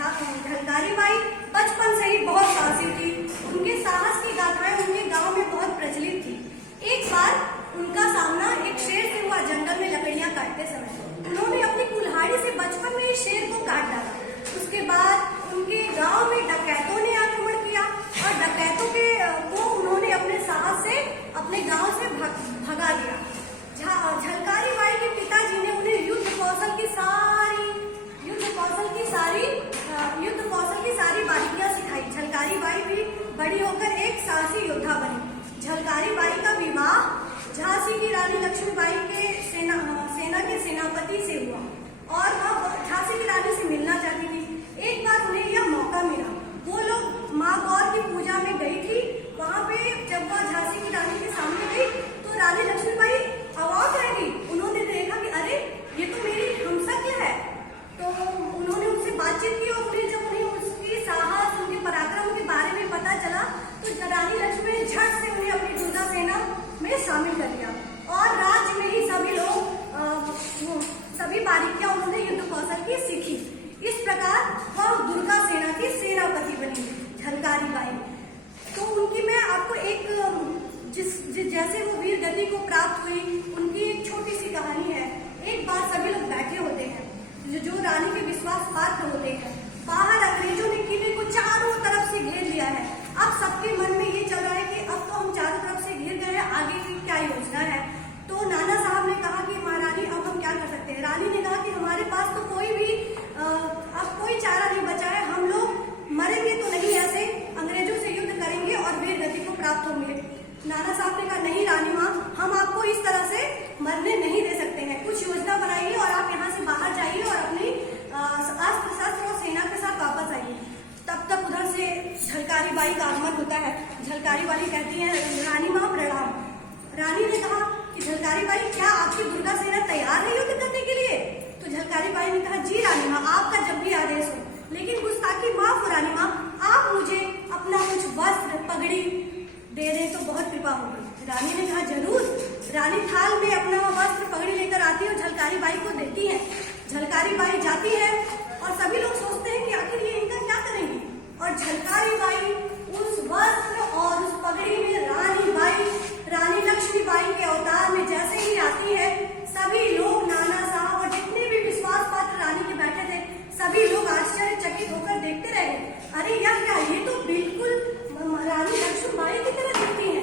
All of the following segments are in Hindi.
झलकारी बाई बचपन से ही बहुत साहसी थी। उनके साहस की गाथाएं उनके गांव में बहुत प्रचलित थी। एक बार उनका सामना एक शेर से हुआ जंगल में लकड़ियां काटते समय। उन्होंने अपनी कुल्हाड़ी से बचपन में ही शेर को काट डाला। उसके बाद उनके गांव में डकैतों ने आक्रमण किया और डकैतों को उन्होंने अपने साहस से अपने गांव से भगा दिया। झलकारी बाई के पिताजी ने उन्हें युद्ध कौशल की सारी बारीकियां सिखाई। झलकारी बाई भी बड़ी होकर एक साहसी योद्धा बनी। झलकारी बाई का विवाह झांसी की रानी लक्ष्मीबाई के सेना के सेनापति से हुआ और वह झांसी की रानी से मिलना चाहती थी। एक बार उन्हें यह मौका मिला। वो लोग माँ गौर की पूजा में गई थी। वहां पे जब वह झांसी की रानी के सामने गई तो रानी लक्ष्मीबाई अवाक रह गई। उन्होंने देखा कि अरे ये तो मेरी हमशक्ल है। तो उन्होंने उनसे बातचीत की और उन्हें उसकी साहस, उनके पराक्रम के बारे में पता चला तो रानी लक्ष्मी ने झट से उन्हें अपनी दुर्गा सेना में शामिल कर लिया और राज्य में ही सभी बारीकियां उन्होंने युद्ध कौशल की सीखी। इस प्रकार वह दुर्गा सेना की सेनापति बनी झलकारी बाई। तो उनकी मैं आपको एक जैसे वो वीर गति को प्राप्त हुई उनकी एक छोटी सी कहानी है। एक बार सभी लोग बैठे होते हैं जो रानी के विश्वास पात्र होते हैं। बाहर अंग्रेजों ने किले को चारों तरफ से घेर लिया है। अब सबके मन में ये चल रहा है कि अब तो हम चारों तरफ से घिर गए हैं, आगे की क्या योजना है। तो नाना साहब ने कहा कि महारानी अब हम क्या कर सकते हैं। रानी ने कहा कि हमारे पास तो अब कोई चारा नहीं बचा है। हम लोग मरेंगे तो नहीं, ऐसे अंग्रेजों से युद्ध करेंगे और वीर गति को प्राप्त होंगे। नाना साहब ने कहा नहीं रानी माँ, हम आपको इस तरह से मरने नहीं दे सकते हैं। कुछ योजना बनाइए और आप यहाँ से बाहर जाइए और अपनी अस्त्र शस्त्र और सेना के साथ वापस आइए। तब तक उधर से झलकारी बाई का आगमन होता है। झलकारी बाई कहती है रानी माँ प्रणाम। रानी ने कहा कि झलकारी बाई क्या आपकी दुर्गा सेना तैयार है युद्ध करने के लिए। तो झलकारी बाई ने कहा जी रानी माँ, आपका जब भी आदेश हो, लेकिन गुस्ताखी माफ हो रानी माँ, आप मुझे अपना कुछ वस्त्र पगड़ी दे दें तो बहुत कृपा होगी। रानी ने कहा जरूर। रानी थाल में अपना वस्त्र पगड़ी लेकर आती है और झलकारी बाई को देती है। झलकारी बाई जाती है और सभी लोग सोचते हैं कि आखिर ये इनका क्या करेंगी। और झलकारी बाई उस वस्त्र और उस पगड़ी में रानी लक्ष्मीबाई के अवतार में जैसे ही आती है, सभी लोग नाना साहब और जितने भी विश्वास पात्र रानी के बैठे थे सभी लोग आश्चर्यचकित होकर देखते रहे। अरे यह क्या, ये तो बिल्कुल रानी लक्ष्मीबाई की तरह दिखती है।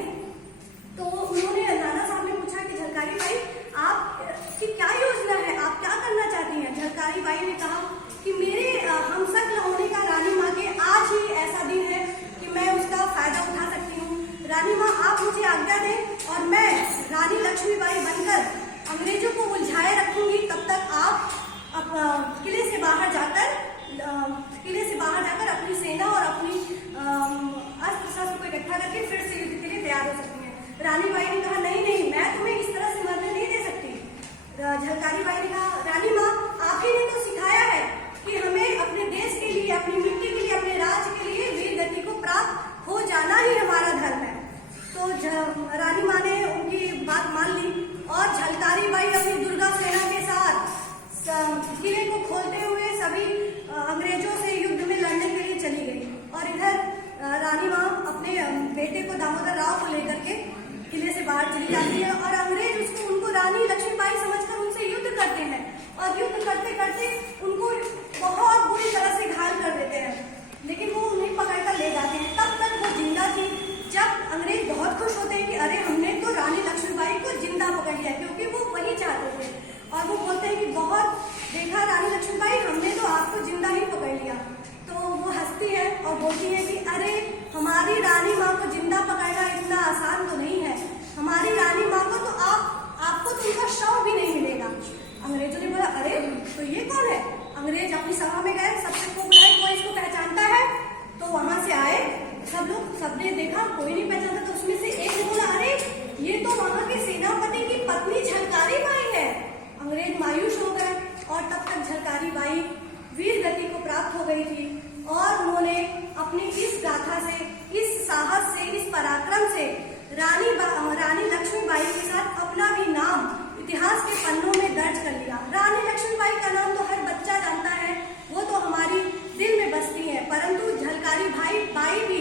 तो उन्होंने नाना साहब ने पूछा कि झलकारी बाई आपकी क्या योजना है, आप क्या करना चाहती हैं। झलकारी बाई ने कहा कि मेरे हमशक्ल होने का रानी माँ के आज ही ऐसा दिन है कि मैं उसका फायदा उठा सकती हूँ। रानी माँ आप मुझे आज्ञा दें और मैं रानी लक्ष्मीबाई बनकर अंग्रेजों को उलझाए रखूंगी। तब तक आप किले से बाहर जाकर अपनी सेना और अपनी अस्त्र शस्त्र को इकट्ठा करके फिर से युद्ध के लिए तैयार हो सकती हैं। रानी बाई ने कहा नहीं, मैं तुम्हें इस तरह से मरने नहीं दे सकती। झलकारी बाई ने कहा रानी माँ, आप ही ने तो सिखाया है कि हमें अपने देश के लिए, अपनी मिट्टी के लिए, अपने राज्य के लिए वीर गति को प्राप्त हो जाना ही हमारा धर्म है। तो रानी माँ ने उनकी बात मान ली और झलकारी बाई अपनी दुर्गा सेना के साथ किले को खोलते हुए सभी अंग्रेजों से युद्ध में लड़ने के लिए चली गई। और इधर रानी माँ अपने बेटे को दामोदर राव को लेकर के किले से बाहर चली जाती है और अंग्रेज उनको रानी लक्ष्मीबाई समझकर उनसे युद्ध करते हैं और युद्ध करते करते उनको बहुत बुरी तरह से घायल कर देते हैं, लेकिन वो उन्हें पकड़कर ले जाते हैं। तब तक वो जिंदा थी। जब अंग्रेज बहुत खुश होते हैं कि अरे हमने तो रानी लक्ष्मीबाई को जिंदा पकड़ लिया, क्योंकि वो वही चाहते थे। और वो बोलते हैं कि बहुत देखा रानी लक्ष्मीबाई, हमने तो आपको जिंदा ही पकड़ लिया। तो वो हंसती है और बोलती है कि अरे हमारी रानी माँ को जिंदा पकड़ना इतना आसान तो नहीं है। हमारी रानी माँ को तो आपको तो उनका शव भी नहीं मिलेगा। अंग्रेजों ने बोला अरे तो ये कौन है। अंग्रेज अपनी सभा में गए, सबको बुलाए, कोई इसको पहचानता है। तो वहां से आए सबने देखा, कोई नहीं पहचानता। तो उसमें से एक ने बोला अरे ये तो वहां के सेनापति की पत्नी झलकारी बाई है। अंग्रेज मायूस हो गए और तब तक झलकारी बाई वीर गति को प्राप्त हो गई थी और उन्होंने अपनी इस गाथा से, इस साहस से, इस पराक्रम से रानी लक्ष्मीबाई के साथ अपना भी नाम इतिहास के पन्नों में दर्ज कर लिया। रानी लक्ष्मीबाई का नाम तो हर बच्चा जानता है, वो तो हमारी दिल में बाई भी